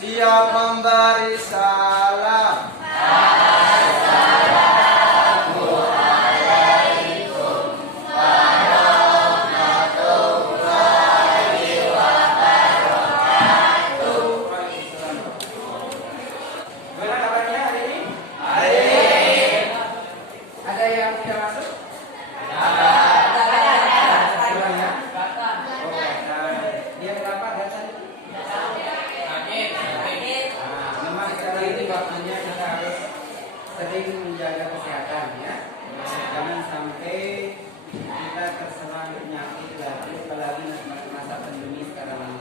Siap memberi salam. Gimana kabarnya hari ini? Ada yang tidak masuk? Kurang ya? Oke, dia kenapa datang? Memang sekarang ini waktunya kita harus sering menjaga kesehatan ya. Jangan sampai kita terserang penyakit lagi, apalagi masa pandemi sekarang ini.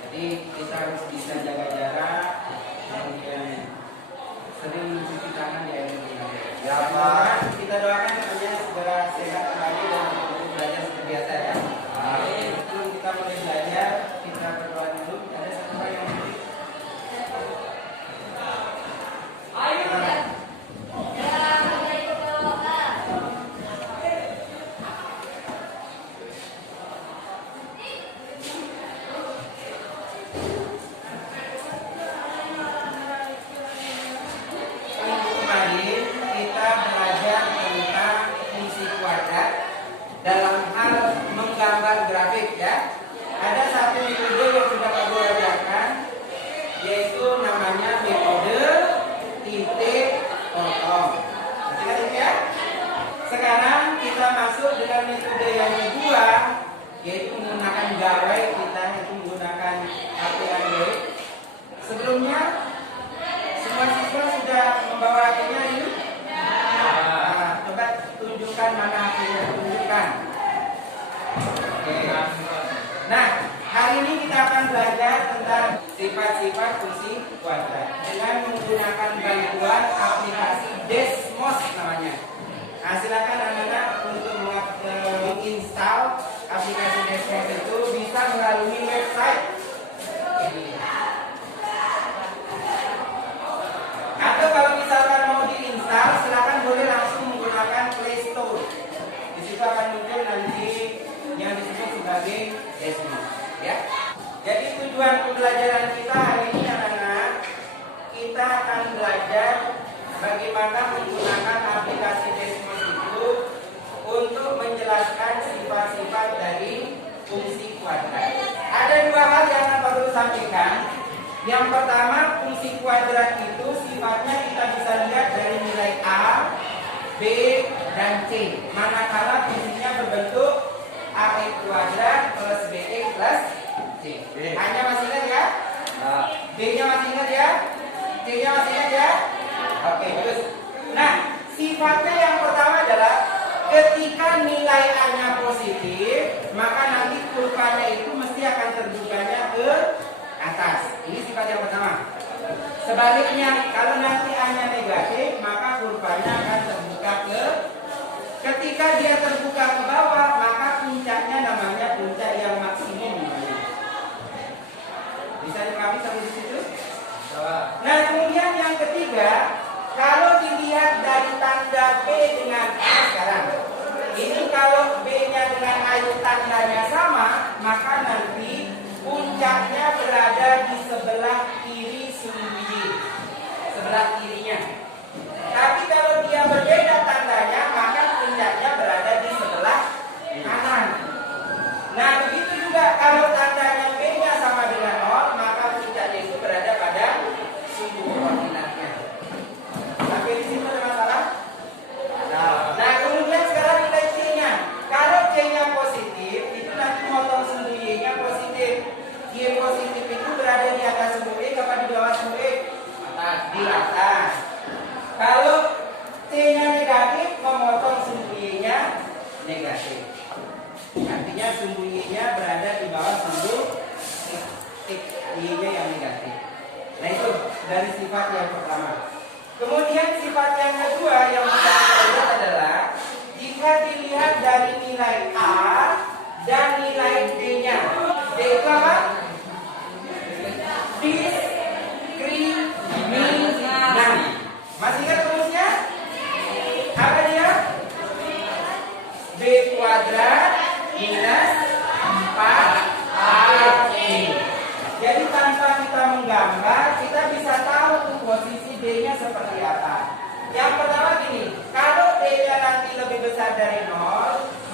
Jadi kita harus bisa jaga jarak, kemudian sering mencuci tangan di air mengalir. Ya Pak. Kita doakan katanya segera sehat kembali dan belajar seperti biasa ya. Sebelum kita mulai belajar, kita berdoa dulu. Ada satu hal yang kemarin kita belajar tentang fungsi kuadrat dalam hal menggambar grafik ya. Ada satu metode yang sudah Ibu ajarkan, yaitu namanya metode titik potong. Masih ingat ya? Sekarang kita masuk dengan metode yang kedua, yaitu menggunakan gawai. Kita itu menggunakan HP Android. Sebelumnya semua siswa sudah membawa HP-nya ini? Coba tunjukkan mana HP-nya, tunjukkan. Oke. Nah, hari ini kita akan belajar tentang sifat-sifat fungsi kuadrat dengan menggunakan bantuan aplikasi Desmos namanya. Nah, silakan anak-anak untuk menginstal aplikasi Desmos itu bisa melalui website. Atau kalau misalkan mau diinstal, silakan boleh langsung menggunakan Play Store. Di situ akan muncul nanti yang disebut sebagai Desmos, ya. Jadi tujuan pembelajaran kita hari ini anak-anak, kita akan belajar bagaimana menggunakan aplikasi Desmos itu untuk menjelaskan sifat-sifat dari fungsi kuadrat. Ada dua hal yang akan perlu sampaikan. Yang pertama, fungsi kuadrat itu sifatnya kita bisa lihat dari nilai A, B, dan C. Manakala fungsinya berbentuk AX kuadrat plus BX plus C. A-nya masih ingat ya? B-nya masih ingat ya? C-nya masih ingat ya? Oke, terus. Nah, sifatnya yang pertama adalah ketika nilai A-nya positif, maka nanti kurvanya itu mesti akan terbukanya ke atas. Ini sifat yang pertama. Sebaliknya, kalau nanti A-nya negatif, maka kurvanya akan terbuka ketika dia terbuka ke bawah, maka puncaknya namanya puncak yang maksimum namanya. Bisa dipahami sampai di situ? Nah, kemudian yang ketiga, kalau dilihat dari tanda B dengan A sekarang, ini kalau B-nya dengan A itu tandanya sama, maka nanti puncaknya berada di sebelah kiri sumbu Y, sebelah kirinya. Tapi kalau dia berbeda tandanya, maka puncaknya berada di sebelah kanan. Nah, begitu juga kalau tandanya B-nya sama dengan 0, maka puncaknya itu berada pada sumbu koordinatnya. Sampai di sini ada masalah? Nah, kemudian sekarang nilai C-nya. Kalau C-nya positif, itu nanti motong sumbu Y-nya positif. Y positif itu berada di atas sumbu Y atau di bawah sumbu Y? Di atas. Kalau C-nya negatif, memotong sumbu Y-nya negatif. Artinya sumbu Y-nya berada di bawah sumbu Y-nya yang negatif. Nah, itu dari sifat yang pertama. Kemudian sifat yang kedua yang bisa kita lihat adalah jika dilihat dari nilai A dan nilai D-nya. D itu apa? Diskriminasi. Masih ingat rumusnya? Apa dia? B kuadrat minus 4AC. Jadi tanpa kita menggambar, kita bisa tahu posisi D-nya seperti apa. Yang pertama gini, kalau D-nya nanti lebih besar dari 0,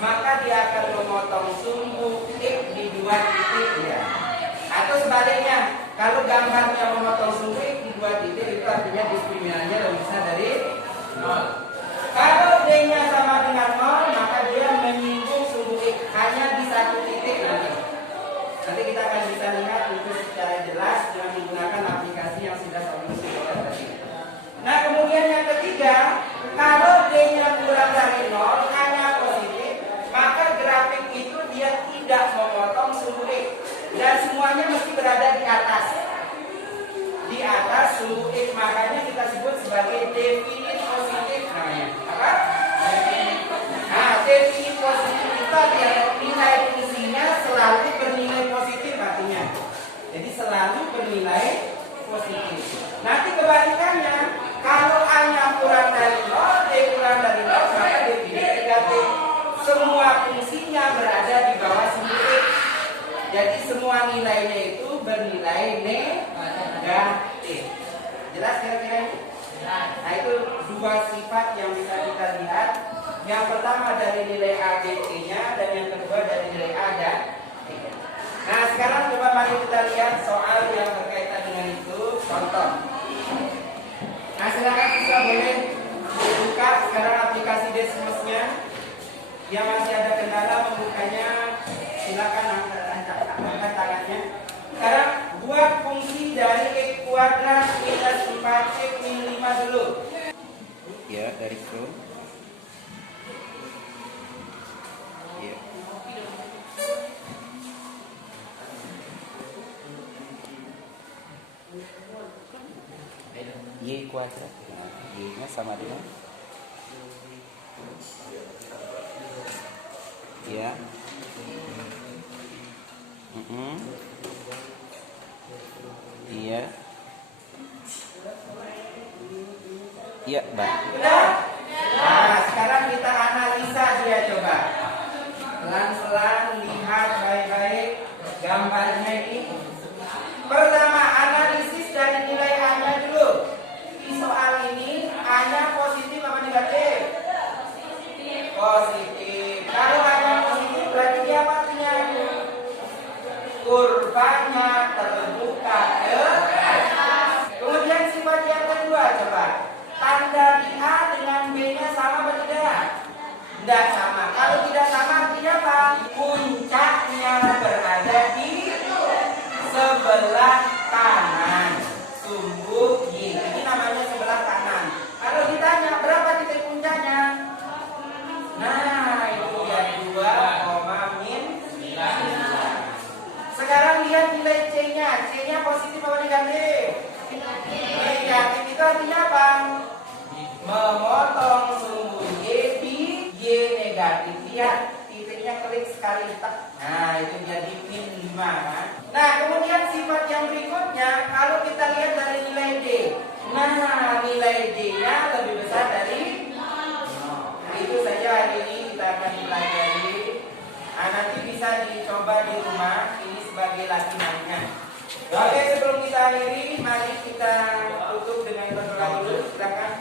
maka dia akan memotong sumbu X di 2 titik ya. Atau sebaliknya, kalau gambarnya memotong sumbu X di 2 titik, itu artinya diskriminannya lebih besar dari 0. Kalau D-nya sama dengan 0, maka dia menyinggung sumbu X hanya di 1 titik nanti. Nanti kita akan bisa lihat itu secara jelas dengan menggunakan aplikasi yang sudah saya sebutkan tadi. Nah, kemudian yang ketiga, kalau D-nya kurang dari 0, hanya positif, maka grafik itu dia tidak memotong sumbu X. Dan semuanya mesti berada di atas. Di atas sumbu X, makanya kita sebut sebagai definit positif namanya. Apa? Nah, definit positif itu adalah nilai fungsinya selalu bernilai positif artinya. Jadi selalu bernilai positif. Nanti kebalikannya, kalau A-nya kurang dari 0, D kurang dari 0, maka definit negatif. Semua fungsinya berada di bawah sumbu X. Jadi semua nilainya itu bernilai negatif. Jelas kira-kira ini? Nah, itu dua sifat yang bisa kita lihat. Yang pertama dari nilai A, B, C-nya, dan yang kedua dari nilai A dan E. Nah, sekarang coba mari kita lihat soal yang berkaitan dengan itu. Contoh. Nah, silakan kita boleh buka sekarang aplikasi Desmos-nya. Yang masih ada kendala membukanya, silakan angkat tangannya. Sekarang buat fungsi dari X kuadrat minus 4X min 5 dulu. Ya, dari Chrome. Ya. Y kuadrat. Y-nya sama dengan ya. Iya. Iya, Mbak. Nah, sekarang kita analisa dia coba. Pelan-pelan lihat baik-baik gambarnya ini. Pertama, analisis dari nilai A-nya dulu. Di soal ini A-nya positif apa negatif? Positif. Kalau A-nya positif berarti dia apa artinya? Kurvanya terbuka ke atas. Kemudian sifat yang kedua coba. Tanda di A dengan B-nya sama atau tidak? Tidak sama. Kalau tidak sama artinya apa? Puncaknya berada di sebelah kanan sumbu Y. Ini namanya sebelah kanan. Kalau ditanya berapa titik puncaknya? Nah, itu dia 2,9. Sekarang lihat nilai C-nya. C-nya positif atau negatif? Negatif itu artinya apa? Memotong sumbu Y di Y negatif. Lihat titiknya klik sekali tak. Nah, itu jadi min 5 kan? Nah, kemudian sifat yang berikutnya, kalau kita lihat dari nilai D. Nah, nilai D-nya lebih besar dari 0. Itu saja hari ini kita akan pelajari. Nah, nanti bisa dicoba di rumah. Ini sebagai latihannya. Oke, sebelum kita akhiri, mari kita tutup dengan berdoa dulu. Silakan.